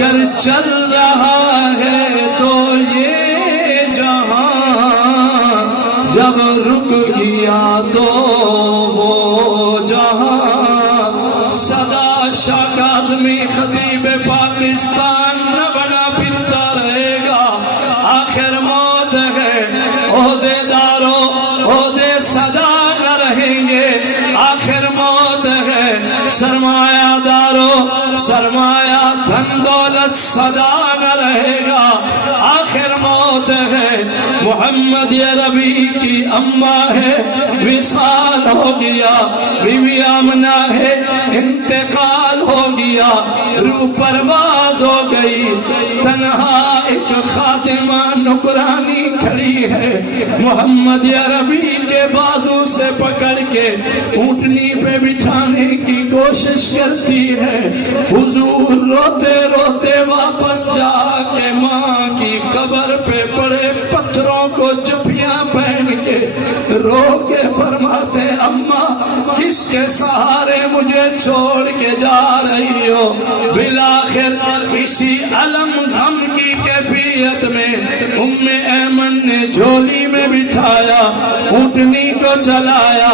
اگر چل رہا ہے تو یہ جہاں، جب رک گیا تو وہ جہاں، صدا شاہ کاظمی خطیب پاکستان نہ بنا پھرتا رہے گا، آخر موت ہے، عہدے داروں عہدے صدا نہ رہیں گے، آخر موت ہے، سرمایہ داروں سرمایہ دھن دولت صدا نہ رہے گا، آخر موت ہے، محمد عربی کی اماں ہے، وصال ہو گیا، بیوی آمنہ ہے، انتقال ہو گیا، روح پرواز ہو گئی، تنہا ایک خادمہ نکرانی کھڑی ہے، محمد عربی کے بازو سے پکڑ کے اونٹنی پہ بٹھانے کی کوشش کرتی ہے، حضور روتے روتے واپس جا کے ماں کی قبر پہ پڑے پتھروں کو جپیاں پہن کے رو کے فرماتے اماں کس کے سہارے مجھے چھوڑ کے جا رہی ہو؟ بالآخر اسی علم غم کی کیفیت میں ام ایمن نے جھولی میں بٹھایا، اونٹنی کو چلایا،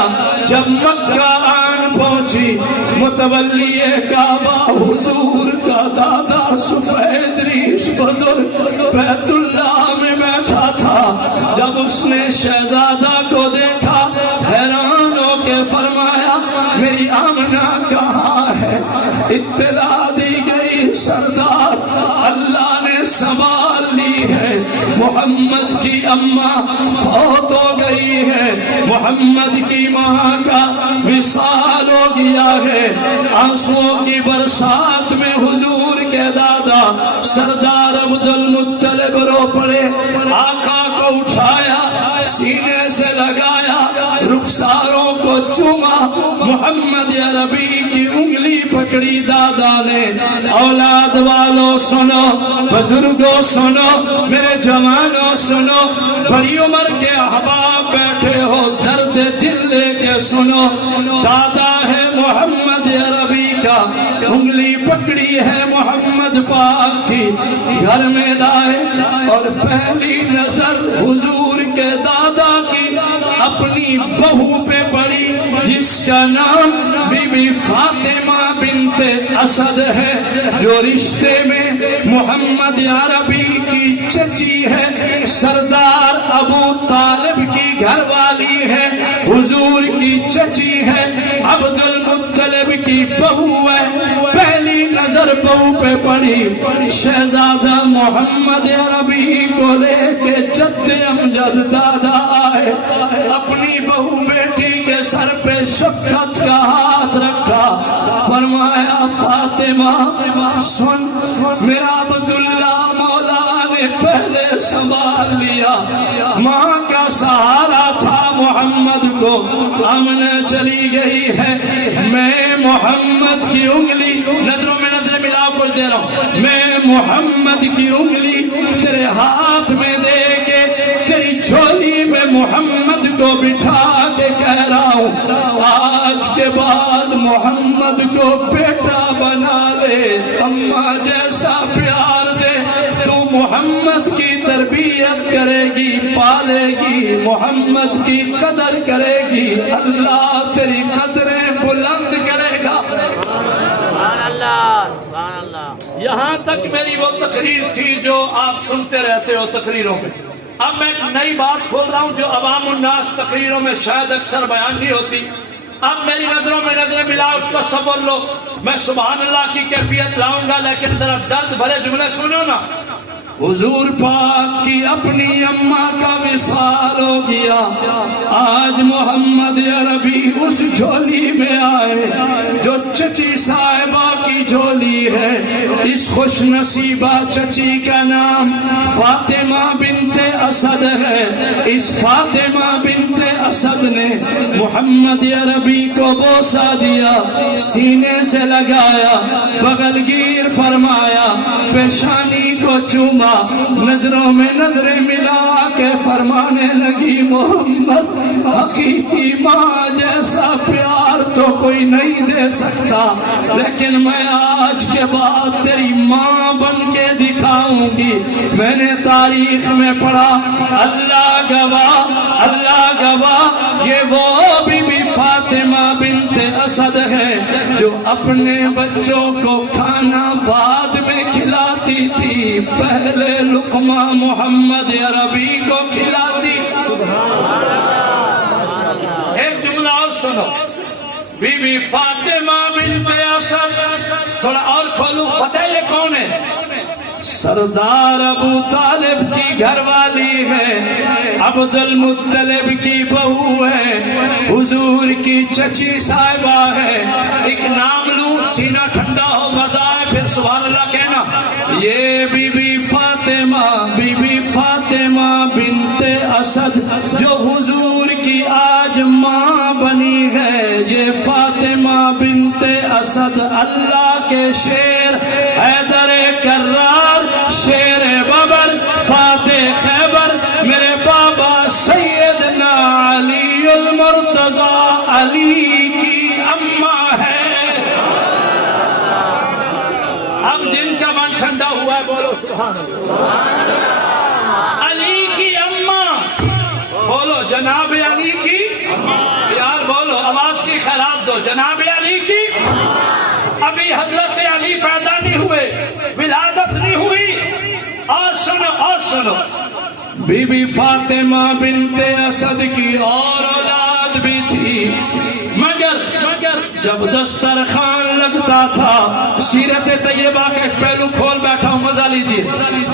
جب مکہ آن پہنچی، متولی کعبہ حضور کا دادا سفید ریش بزرگ بیت اللہ میں بیٹھا تھا، جب اس نے شہزادہ کو دیکھا حیران ہو کے فرمایا میری آمنہ کہاں ہے؟ اطلاع دی گئی سردار اللہ نے سنبھال لی ہے، محمد کی اماں فوت ہو گئی ہے، محمد کی ماں کا وصال ہو گیا ہے، آنسوؤں کی برسات میں حضور کے دادا سردار عبدالمطلب رو پڑے، آقا کو اٹھایا، سینے سے لگایا، رخساروں کو چوما، محمد عربی کی انگلی پکڑی دادا نے، اولاد والوں سنو، بزرگوں سنو، میرے جوانوں سنو، بڑی عمر کے احباب بیٹھے ہو درد دل لے کے سنو، دادا ہے محمد عربی کا، انگلی پکڑی ہے محمد پاک کی، گھر میں لائے اور پہلی نظر حضور کے دادا کی اپنی بہو پہ پڑی جس کا نام بی بی فاطمہ بنت اسد ہے، جو رشتے میں محمد عربی کی چچی ہے، سردار ابو طالب کی گھر والی ہے، حضور کی چچی ہے، عبد المطلب کی بہو ہے، پہلی نظر بہو پہ پڑی، شہزادہ محمد عربی کو لے کے جد امجد دادا آئے، اپنی بہو بیٹی کے سر پہ شفقت کا ہاتھ رکھا، فرمایا فاطمہ سن، میرا عبداللہ مولا نے پہلے سنبھال لیا، ماں کا سہارا تھا محمد کو، آمنہ چلی گئی ہے، میں محمد کی انگلی، نظروں میں نظر ملا کر دے رہا ہوں، میں محمد کی انگلی تیرے ہاتھ میں دے کے تیری جھولی میں محمد کو بٹھا کے کہہ رہا ہوں آج کے بعد محمد کو بیٹا بنا لے، اماں جیسا پیار دے تو محمد کی تربیت کرے گی، پالے گی، محمد کی قدر کرے گی، اللہ تیری قدریں بلند کرے گا۔ یہاں تک میری وہ تقریر تھی جو آپ سنتے رہتے ہو تقریروں میں، اب میں ایک نئی بات کھول رہا ہوں جو عوام الناس تقریروں میں شاید اکثر بیان نہیں ہوتی، اب میری نظروں میں نظریں ملا، اس کا تصور لو، میں سبحان اللہ کی کیفیت لاؤں گا، لیکن ذرا درد بھرے جملے سنو نا۔ حضور پاک کی اپنی اماں کا وصال ہو گیا، آج محمد عربی اس جھولی میں آئے جو چچی صاحبہ کی جھولی ہے، اس خوش نصیبہ چچی کا نام فاطمہ بنت اسد ہے، اس فاطمہ بنت اسد نے محمد عربی کو بوسہ دیا، سینے سے لگایا، بغل گیر فرمایا، پیشانی کو چوما، نظروں میں نظریں ملا کے فرمانے لگی محمد حقیقی ماں جیسا پیار تو کوئی نہیں دے سکتا، لیکن میں آج کے بعد تیری ماں بن میں نے تاریخ میں پڑھا، اللہ گواہ یہ وہ بی بی فاطمہ بنت اسد ہے جو اپنے بچوں کو کھانا بعد میں کھلاتی تھی، پہلے لقمہ محمد عربی کو کھلاتی تھی۔ ایک جملہ اور سنو، بی بی فاطمہ بنت اسد، تھوڑا اور کھولو، بتائیے کون ہے؟ سردار ابو طالب کی گھر والی ہے، عبد المطلب کی بہو ہے، حضور کی چچی صاحبہ ہے۔ ایک نام لوں، سینہ ٹھنڈا ہو بجائے پھر سبحان اللہ کہنا۔ یہ بی بی فاطمہ بنت اسد جو حضور کی آج ماں بنی ہے، یہ فاطمہ بنت اسد اللہ کے شیر حیدر کرار، شیر ببر، فاتح خیبر، میرے بابا سیدنا علی المرتضی علی کی اماں ہے۔ اب جن کا من ٹھنڈا ہوا ہے بولو سبحان اللہ۔ علی کی اماں، بولو جناب علی کی، یار بولو، آواز کی خیرات دو، جناب علی کی۔ ابھی حضرت علی پیدا نہیں ہوئے، ولادت نہیں ہوئی۔ اور سنو، بی بی فاطمہ بنت اسد کی اور اولاد بھی تھی، مگر جب دسترخوان لگتا تھا، سیرت طیبہ کا ایک پہلو کھول بیٹھا ہوں، مزہ لیجیے۔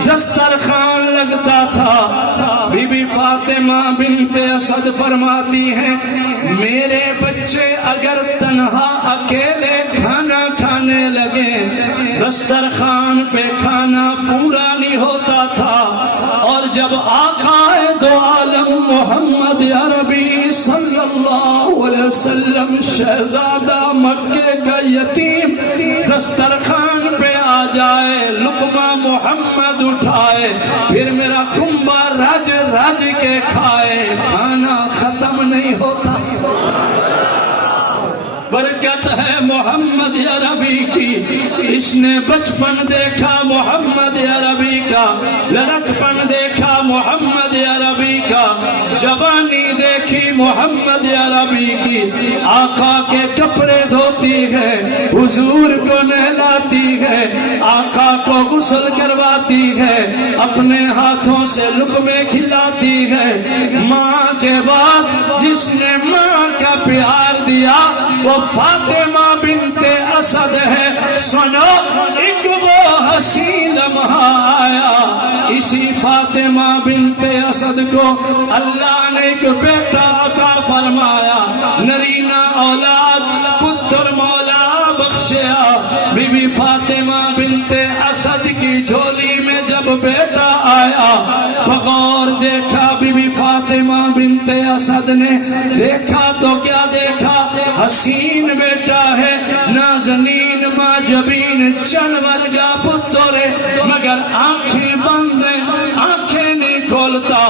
دسترخوان لگتا تھا، بی بی فاطمہ بنت اسد فرماتی ہیں، میرے بچے اگر تنہا اکیلے کھانا کھانے لگے، دسترخوان پہ کھانا پورا نہیں ہوتا تھا، اور جب آقا دو عالم محمد عربی صلی اللہ علیہ وسلم شہزادہ مکے کا یتیم دسترخوان پہ آ جائے، لقمہ محمد اٹھائے، پھر میرا کنبہ رج کے کھائے، کھانا ختم نہیں ہوتا۔ برکت ہے محمد عربی کی، اس نے بچپن دیکھا محمد عربی کا، لڑکپن دیکھا محمد عربی کا، جوانی دیکھی محمد عربی کی۔ آقا کے کپڑے دھوتی ہے، حضور کو نہلاتی ہے، آقا کو غسل کرواتی ہے، اپنے ہاتھوں سے لقمے کھلاتی ہے۔ ماں کے بعد جس نے ماں کا پیار دیا وہ فاطمہ بنت اسد ہے۔ سنو، ایک وہ حسین لمحہ آیا، اسی فاطمہ بنت اسد کو اللہ نے ایک بیٹا عطا فرمایا، نرینہ اولاد، پتر مولا بخشیا۔ بی بی فاطمہ بنت اسد کی جھولی میں جب بیٹا آیا، بغور دیکھا بی بی فاطمہ بنت اسد نے، دیکھا تو کیا دیکھا، حسین بیٹا ہے، نازنین ماں جبین چنور جا پتر ہے، مگر آنکھیں بند ہیں، آنکھیں نہیں کھولتا۔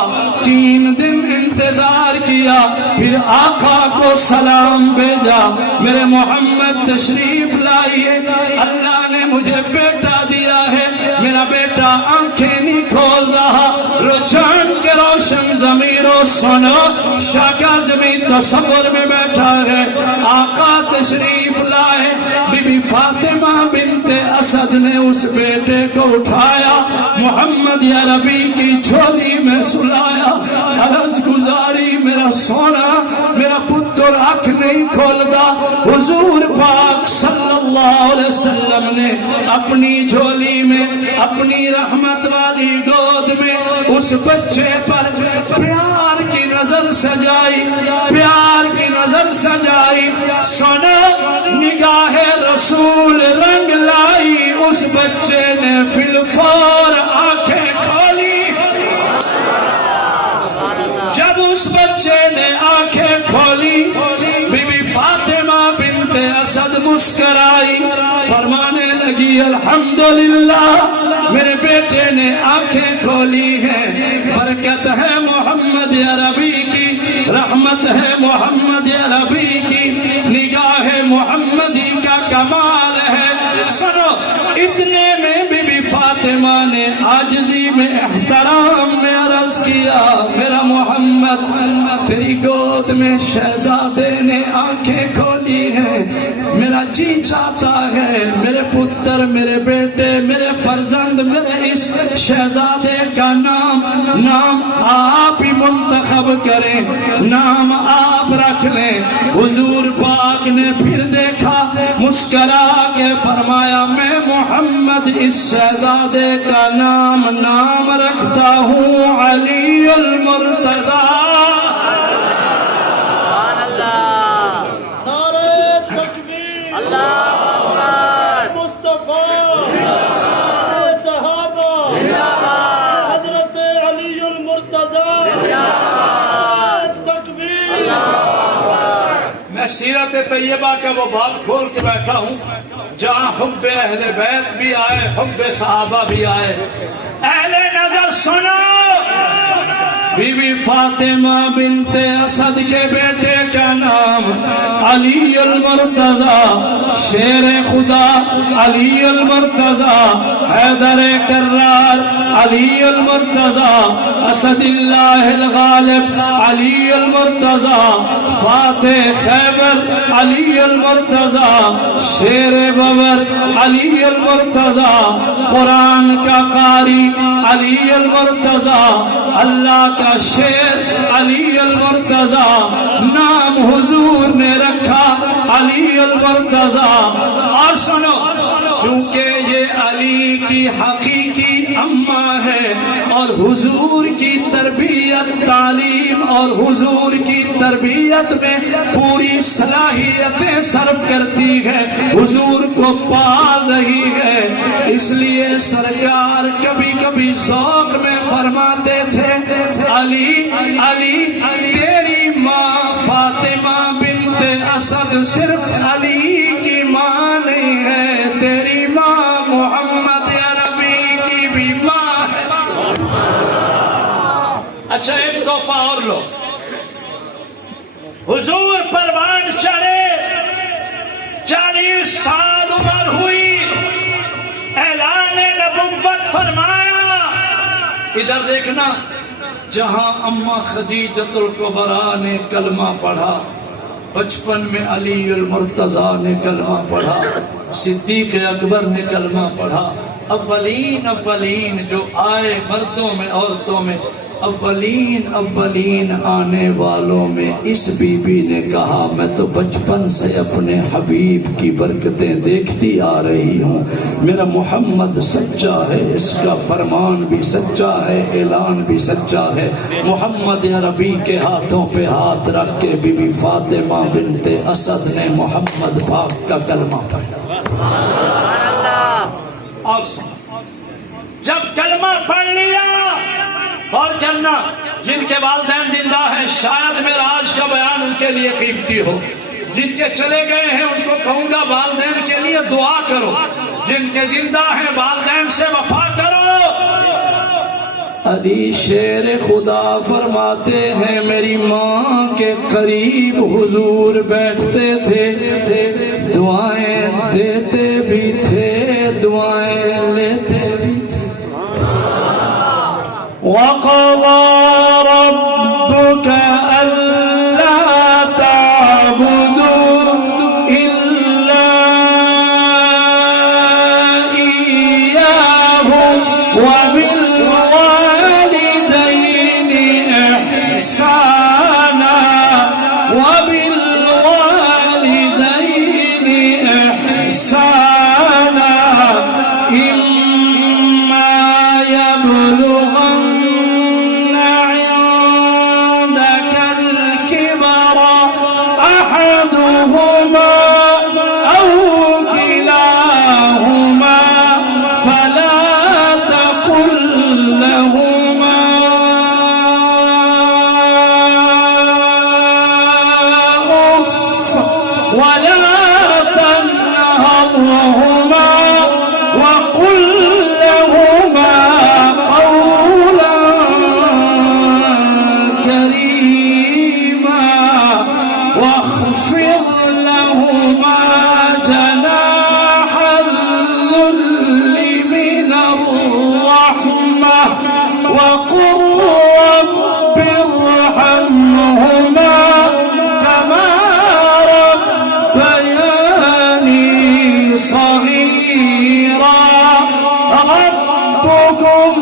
3 دن انتظار کیا، پھر آقا کو سلام بھیجا، میرے محمد تشریف لائیے، اللہ نے مجھے بیٹا دیا ہے، میرا بیٹا آنکھیں نہیں کھول رہا۔ رجحان کے روشن ضمیروں سنو، شاکا زمین تصور میں بیٹھا ہے، آقا تشریف لائے، بی بی فاطمہ بنت اسد نے اس بیٹے کو اٹھایا، محمد عربی کی جھولی میں سلایا، عرض گزاری میرا سونا، میرا پتر آنکھ نہیں کھولتا۔ حضور پاک صلی اللہ علیہ وسلم نے اپنی جھولی میں، اپنی رحمت والی گود میں اس بچے پر پیار کی نظر سجائی، پیار کی نظر سجائی۔ سنو، نگاہ رسول رنگ لائی، اس بچے نے فی الفور آنکھیں کھولی۔ جب اس بچے نے آنکھیں کھولی، بی بی فاطمہ بنت اسد مسکرائی، فرمانے لگی الحمدللہ میرے بیٹے نے آنکھیں کھولی ہیں، برکت ہے محمد عربی کی، رحمت ہے محمد عربی کی، نگاہ محمدی کا کمال ہے۔ سنو، اتنے میں بی بی فاطمہ فاطمہ نے عاجزی میں احترام میں عرض کیا میرا محمد تیری گود میں شہزادے نے آنکھیں کھولی ہیں، میرا جی چاہتا ہے میرے پتر، میرے بیٹے، میرے فرزند، میرے اس شہزادے کا نام آپ ہی منتخب کریں، نام آپ رکھ لیں۔ حضور پاک نے پھر دیکھا، مسکرا کے فرمایا میں محمد اس شہزادے کا نام رکھتا ہوں علی المرتضی۔ میں سیرت طیبہ کا وہ باب کھول کے بیٹھا ہوں جہاں حب اہل بیت بھی آئے، حب صحابہ بھی آئے۔ اہل نظر سنو، بی بی فاطمہ بنت اسد کے بیٹے کا نام علی المرتضی، شیر خدا علی المرتضی، حیدر کرار علی المرتضی، اسد اللہ الغالب علی المرتضی، فاتح خیبر علی المرتضی، شیر ببر علی المرتضی، قرآن کا قاری علی المرتضی، اللہ کا شیر علی المرتضی، نام حضور نے رکھا علی المرتضی۔ اور سنو، چونکہ یہ علی کی حقیقی اماں ہے اور حضور کی تربیت، تعلیم اور حضور کی تربیت میں پوری صلاحیتیں صرف کرتی ہے، حضور کو پال رہی ہے، اس لیے سرکار کبھی کبھی ذوق میں فرماتے تھے علی علی تیری ماں فاطمہ بنت اسد صرف علی کی ماں نہیں ہے، تیری ماں محمد عربی کی بھی ماں ہے۔ اچھا ایک تحفہ اور لو، حضور پروان چڑھے، 40 سال عمر ہوئی، اعلان نبوت فرمایا۔ ادھر دیکھنا، جہاں اماں خدیجۃ الکبریٰ نے کلمہ پڑھا، 55 میں علی المرتضی نے کلمہ پڑھا، صدیق اکبر نے کلمہ پڑھا، اولین جو آئے مردوں میں عورتوں میں، اولین آنے والوں میں اس بی بی نے کہا میں تو بچپن سے اپنے حبیب کی برکتیں دیکھتی آ رہی ہوں، میرا محمد سچا ہے، اس کا فرمان بھی سچا ہے، اعلان بھی سچا ہے۔ محمد عربی کے ہاتھوں پہ ہاتھ رکھ کے بی بی فاطمہ بنت اسد نے محمد پاک کا کلمہ پڑھا۔ اور جب کلمہ پڑھ لیا، اور کرنا جن کے والدین زندہ ہیں شاید میرا آج کا بیان ان کے لیے قیمتی ہو، جن کے چلے گئے ہیں ان کو کہوں گا والدین کے لیے دعا کرو، جن کے زندہ ہیں والدین سے وفا کرو۔ علی شیر خدا فرماتے ہیں میری ماں کے قریب حضور بیٹھتے تھے، دعائیں دیتے بھی تھے، دعائیں لیتے بھی تھے۔ وَقَضَى رَبُّكَ أَلَّا تَعْبُدُوا إِلَّا إِيَّاهُ وَبِالْوَالِدَيْنِ إِحْسَانًا قل وقل رب ارحمهما كما ربياني صغيرا ربكم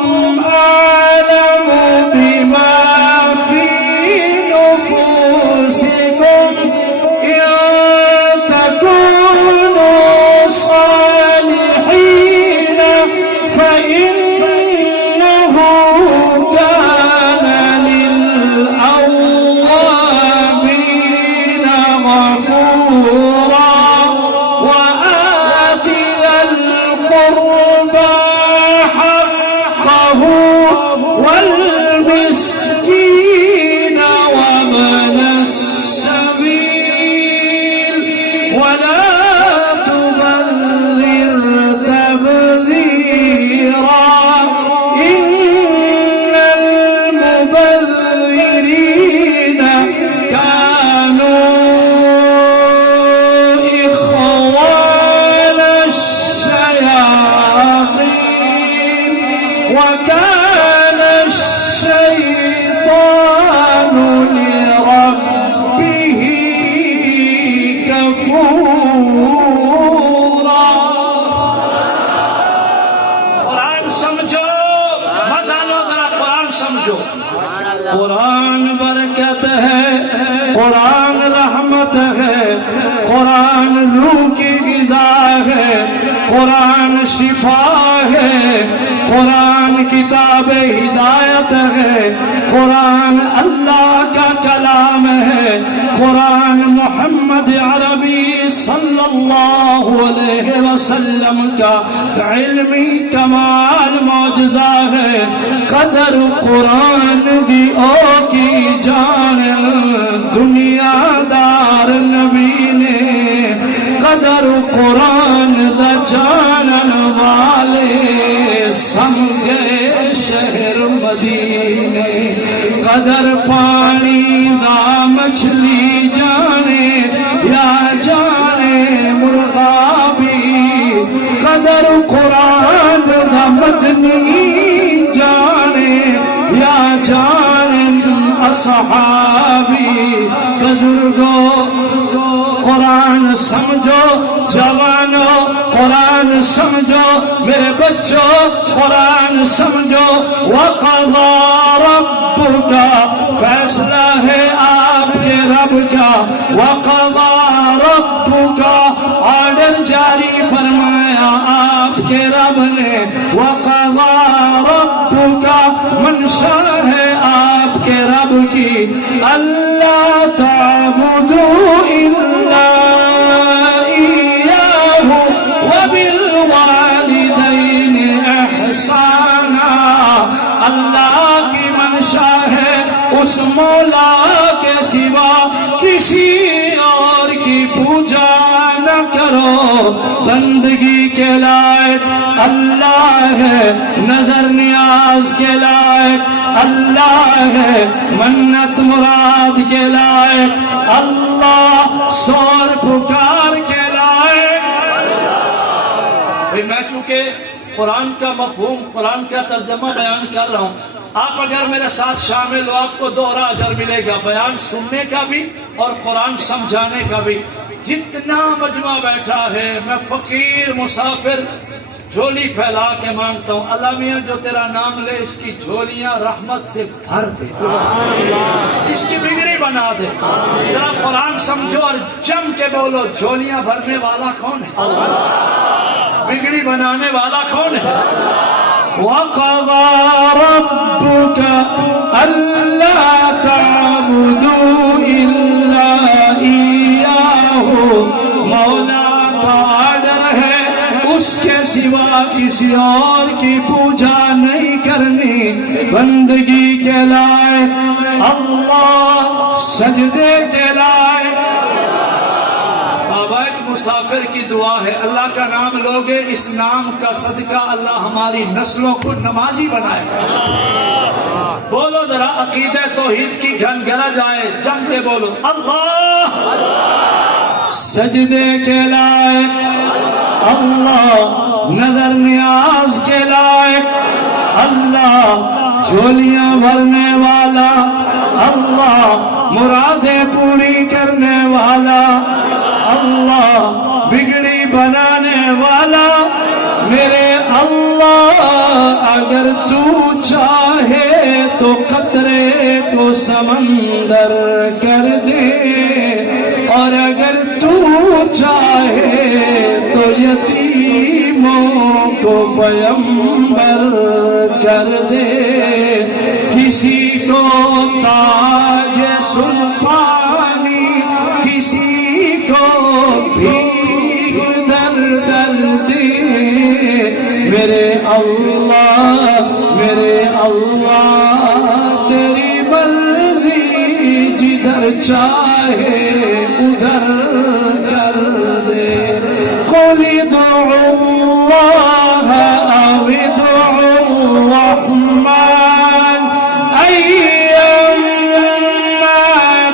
أعلم بما في نفوسكم إن تكونوا صالحين فإنه كان للأوابين غفورا وآت ذا القربى حقه والمسكين وابن السبيل ولا تبذر تبذيرا إن المبذرين كانوا إخوان الشياطين وكان الشيطان لربه كفورا. قرآن سمجھو مزہ لو ذرا قرآن سمجھو. قرآن برکت ہے قرآن رحمت ہے قرآن روح کی غذا ہے قرآن شفا ہے قرآن کتاب ہدایت ہے قرآن اللہ کا کلام ہے قرآن محمد عربی صلی اللہ علیہ وسلم کا علمی کمال معجزہ ہے. قدر قرآن دی او کی جان دنیا دار نبی نے قدر قرآن دا جانن والے سمجھے شہر مدینے قدر پانی دا مچھلی جانے یا جانے مرغابی قدر قرآن دا مدنی جانے یا جانے اصحابی. بزرگوں قرآن سمجھو جوانوں قرآن سمجھو میرے بچوں قرآن سمجھو. وقضى ربك فیصلہ ہے آپ کے رب کا وقضى ربك آرڈر جاری فرمایا آپ کے رب نے وقضى ربك منشا ہے آپ کے رب کی اللہ تعبدوا الا إياه وبالوالدين احسانا. اللہ کی منشا ہے اس مولا کے سوا کسی اور کی پوجا نہ کرو. بندگی کے لائق اللہ ہے نظر نیاز کے لائق اللہ ہے منت مراد کے لائق اللہ سور پکار کے لائق. میں چونکہ قرآن کا مفہوم قرآن کا ترجمہ بیان کر رہا ہوں آپ اگر میرے ساتھ شامل ہو آپ کو دوہرا اجر ملے گا بیان سننے کا بھی اور قرآن سمجھانے کا بھی. جتنا مجمع بیٹھا ہے میں فقیر مسافر جھولی پھیلا کے مانگتا ہوں اللہ میاں جو تیرا نام لے اس کی جھولیاں رحمت سے بھر دے اس کی بگڑی بنا دے. ذرا قرآن سمجھو اور جم کے بولو جھولیاں بھرنے والا کون ہے بگڑی بنانے والا کون ہے. وَقَضَى رَبُّكَ أَلَّا تَعْبُدُوا إِلَّا إِيَّاهُ. مولا کا آرڈر ہے اس کے سوا کسی اور کی پوجا نہیں کرنی. بندگی کے لائق اللہ سجدے کے لائق. بابا ایک مسافر کی دعا ہے اللہ کا نام لوگے اس نام کا صدقہ اللہ ہماری نسلوں کو نمازی بنائے. بولو ذرا عقیدہ توحید کی گھن گرج آئے جم کے بولو اللہ سجدے کے لائق اللہ نظر نیاز کے لائق اللہ جھولیاں بھرنے والا اللہ، مرادیں پوری کرنے والا اللہ، بگڑی بنانے والا میرے اللہ، اگر تو چاہے تو قطرے کو سمندر کر دے، اور اگر تو چاہے تو یتیموں کو پیمبر کر دے، کسی کو تاج سلطانی، کسی کو بھیک در در دے، میرے اللہ تیری مرضی، جدھر چاہے ادھر کر دے۔ قل ادعوا اللہ او ادعوا الرحمن ایما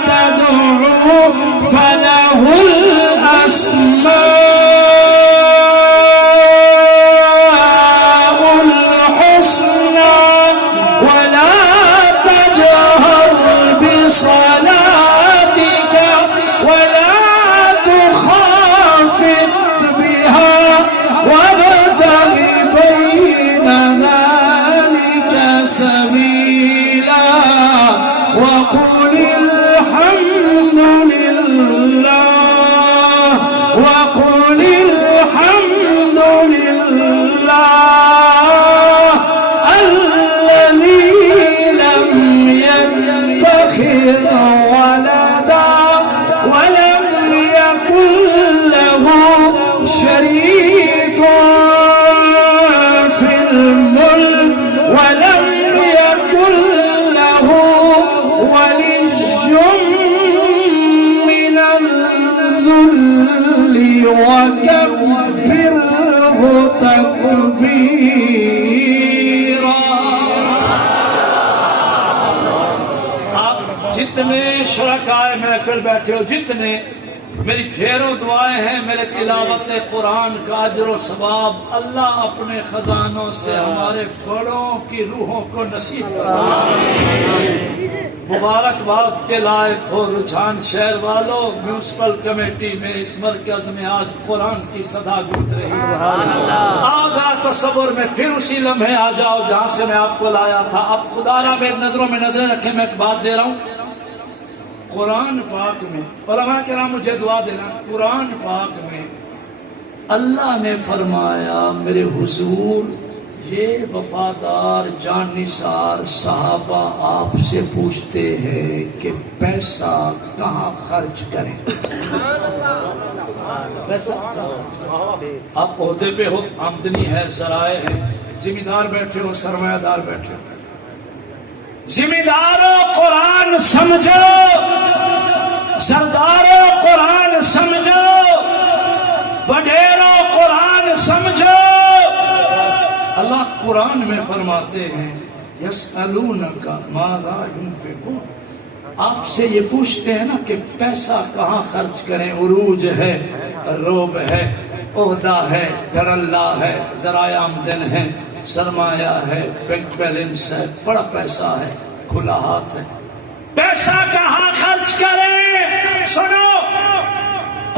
تدعوا فلہ الاسماء وقل الحمد لله الذي لم يتخذ ولدا ولم يكن له شريك في الملك ولم يكن له ولي من الذل وكبره تكبيرا۔ آپ جتنے شرکائے محفل بیٹھے ہو، جتنے میری ڈھیروں دعائیں ہیں، میرے تلاوت قرآن کا اجر و ثواب اللہ اپنے خزانوں سے ہمارے بڑوں کی روحوں کو نصیب فرمائے۔ مبارکباد کے لائق ہو رجحان شہر والوں، میونسپل کمیٹی میں اس مرکز میں آج قرآن کی صدا گونج رہی ہے۔ آزاد تصور میں پھر اسی لمحے آ جاؤ جہاں سے میں آپ کو لایا تھا۔ اب خدا را میری نظروں میں نظریں رکھے، میں ایک بات دے رہا ہوں، قرآن پاک میں علماء کرام مجھے دعا دینا، قرآن پاک میں اللہ نے فرمایا میرے حضور یہ وفادار جان نثار صحابہ آپ سے پوچھتے ہیں کہ پیسہ کہاں خرچ کریں۔ پیسہ آپ عہدے پہ ہو، آمدنی ہے، ذرائع ہے، ذمہ دار بیٹھے ہو، سرمایہ دار بیٹھے ہو، ذمہ داروں قرآن سمجھو، سرداروں قرآن سمجھو، وڈیروں قرآن سمجھو۔ اللہ قرآن میں فرماتے ہیں یسألونک ماذا ينفقون، آپ سے یہ پوچھتے ہیں نا کہ پیسہ کہاں خرچ کریں، عروج ہے، روب ہے، عہدہ ہے، دھڑلہ ہے، ذرائع آمدن ہے، سرمایہ ہے، بینک بیلنس ہے، بڑا پیسہ ہے، کھلا ہاتھ ہے، پیسہ کہاں خرچ کریں؟ سنو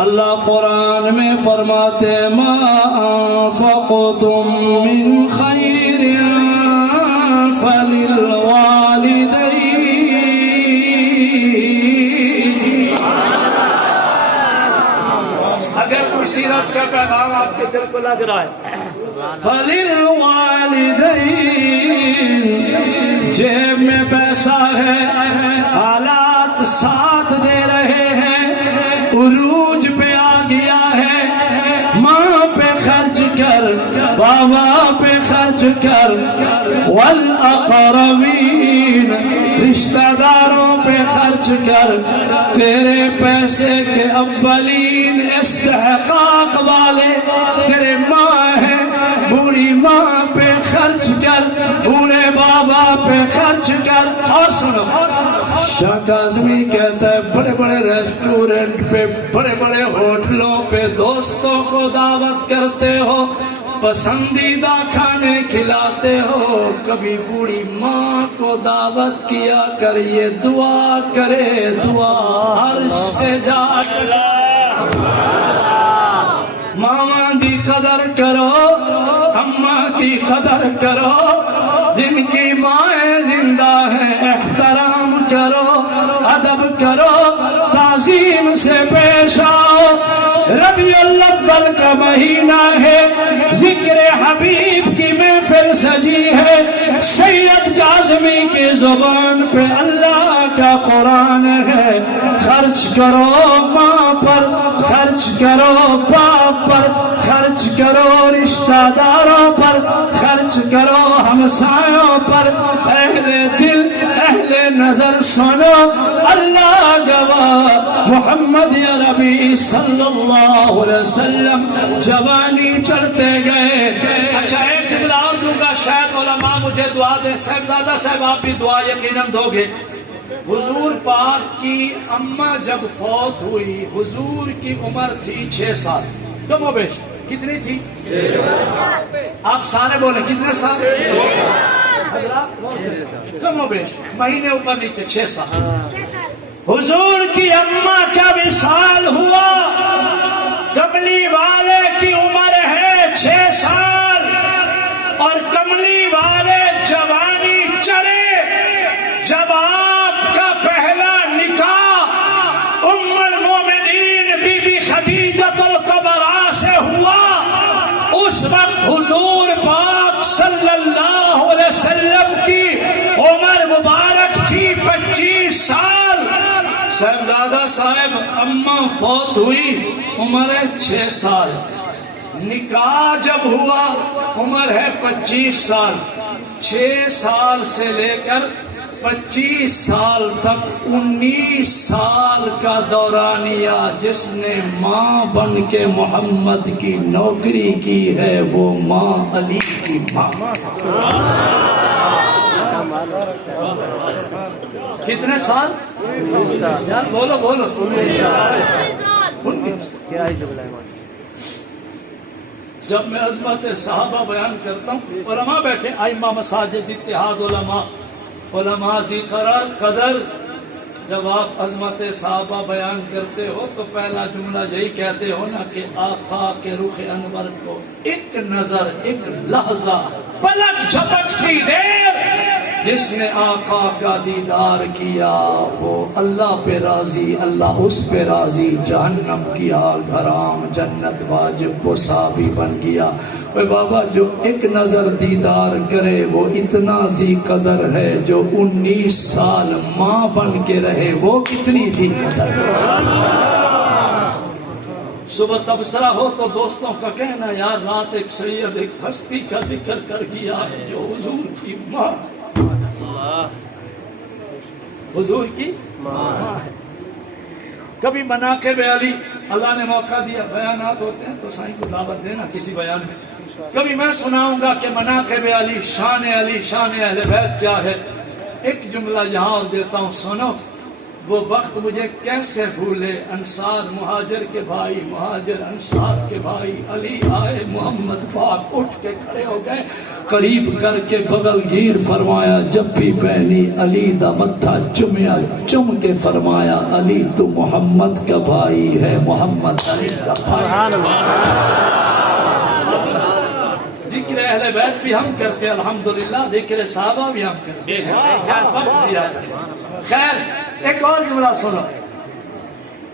اللہ قرآن میں فرماتے ما انفقتم من خیر فللوالدین۔ اگر کوئی سیرت کا پیغام آپ کے دل کو لگ رہا ہے، فللوالدین، جیب میں پیسہ ہے، حالات ساتھ دے رہے ہیں، عروج پہ آ گیا ہے، ماں پہ خرچ کر، بابا پہ خرچ کر، والاقربین، رشتہ داروں پہ خرچ کر، تیرے پیسے کے اولین استحقاق والے تیرے ماں ہیں، بوڑھی ماں پہ خرچ کر، بوڑھے بابا پہ خرچ کر۔ اور سنو شاہ کاظمی کہتا ہے بڑے بڑے ریسٹورنٹ پہ، بڑے بڑے ہوٹلوں پہ دوستوں کو دعوت کرتے ہو، پسندیدہ کھانے کھلاتے ہو، کبھی بوڑھی ماں کو دعوت کیا کر، یہ دعا کرے دعا عرش سے جا کر۔ ماما کی قدر کرو، اماں کی قدر کرو، جن کی مائیں زندہ ہیں احترام کرو، ادب کرو، تعظیم سے پیش آؤ۔ ربیع الاول کا مہینہ ہے، ذکر حبیب کی محفل سجی ہے، سید کاظمی کی زبان پہ اللہ کا قرآن ہے۔ خرچ کرو ماں پر، خرچ کرو باپ پر، خرچ کرو رشتہ داروں پر، خرچ کرو ہمسایوں پر۔ اہل دل اہل نظر سنو، اللہ گواہ محمد عربی صلی اللہ علیہ وسلم جوانی چڑھتے گئے۔ اچھا ایک جملہ اور دوں گا، شاید علماء مجھے دعا دیں۔ صاحبزادہ صاحب آپ بھی دعا یقیناً دو گے۔ حضور پاک کی اماں جب فوت ہوئی، حضور کی عمر تھی 6 سال، کم و بیش کتنی تھی؟ 6 سال۔ آپ سارے بولیں کتنے سال؟ کم و بیش مہینے اوپر نیچے 6 سال۔ حضور کی اماں کا وصال ہوا، کملی والے کی عمر ہے 6 سال، اور کملی والے جوانی چڑھے جب آپ کا پہلا نکاح ام المومنین بی بی خدیجۃ الکبریٰ سے ہوا۔ اس وقت حضور پاک صلی اللہ علیہ وسلم کی عمر مبارک تھی 25 سال۔ صاحبزادہ صاحب اماں فوت ہوئی، عمر ہے 6 سال، نکاح جب ہوا عمر ہے 25 سال۔ 6 سال سے لے کر 25 سال تک 19 سال کا دورانیہ جس نے ماں بن کے محمد کی نوکری کی ہے، وہ ماں علی کی ماں۔ کتنے سال؟ یار بولو بولو۔ جب میں عظمت صحابہ بیان کرتا ہوں، علماء بیٹھے، ائمہ مساجد، اتحاد علماء، علماء ذی قدر، جب آپ عظمت صحابہ بیان کرتے ہو تو پہلا جملہ یہی کہتے ہو نا کہ آقا کے رخ انور کو ایک نظر، ایک لحظہ، پلک جھپکتی دیر جس نے آقا کا دیدار کیا وہ اللہ پہ راضی، اللہ اس پہ راضی، جہنم کی آگ حرام، جنت واجب، وہ صحابی بن گیا۔ اے بابا جو ایک نظر دیدار کرے وہ اتنا ذی قدر ہے، جو 19 سال ماں بن کے رہے وہ کتنی ذی قدر ہے۔ صبح تبصرہ ہو تو دوستوں کا کہنا، یار رات ایک سید ایک ہستی کا ذکر کر گیا ہے جو حضور کی ماں، حضور کی ماں ہے۔ کبھی مناقب علی، اللہ نے موقع دیا، بیانات ہوتے ہیں تو سائیں کو دعوت دینا کسی بیان میں۔ کبھی میں سناؤں گا کہ مناقب علی، شان اہل بیت کیا ہے۔ ایک جملہ یہاں اور دیتا ہوں، سنو۔ وہ وقت مجھے کیسے بھولے، انصار مہاجر کے بھائی، مہاجر انصار کے بھائی، علی آئے، محمد پاک اٹھ کے کھڑے ہو گئے، قریب کر کے بغل گیر فرمایا، جب بھی پہنی علی دا متھا چومیا، چم کے فرمایا، علی تو محمد کا بھائی ہے، محمد علی کا بھائی۔ ذکر اہل بیت بھی ہم کرتے ہیں الحمدللہ، ذکر صحابہ بھی ہم کرتے ہیں۔ خیر ایک اور جملہ سنو۔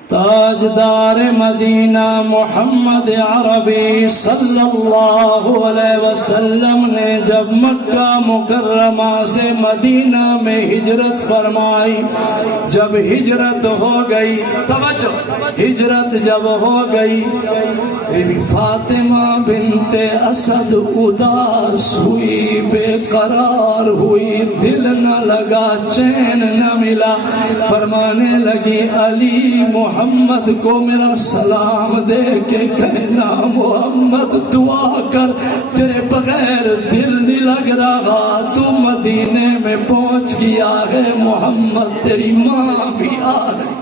تاجدار مدینہ محمد عربی صلی اللہ علیہ وسلم نے جب مکہ مکرمہ سے مدینہ میں ہجرت فرمائی، جب ہجرت ہو گئی، توجہ، ہجرت جب ہو گئی، بی فاطمہ بنت اسد اداس ہوئی، بے قرار ہوئی، دل نہ لگا، چین نہ ملا، فرمانے لگی علی محمد کو میرا سلام دے کے کہنا، محمد دعا کر، تیرے بغیر دل نہیں لگ رہا، تو مدینے میں پہنچ گیا ہے، محمد تیری ماں بھی آ رہی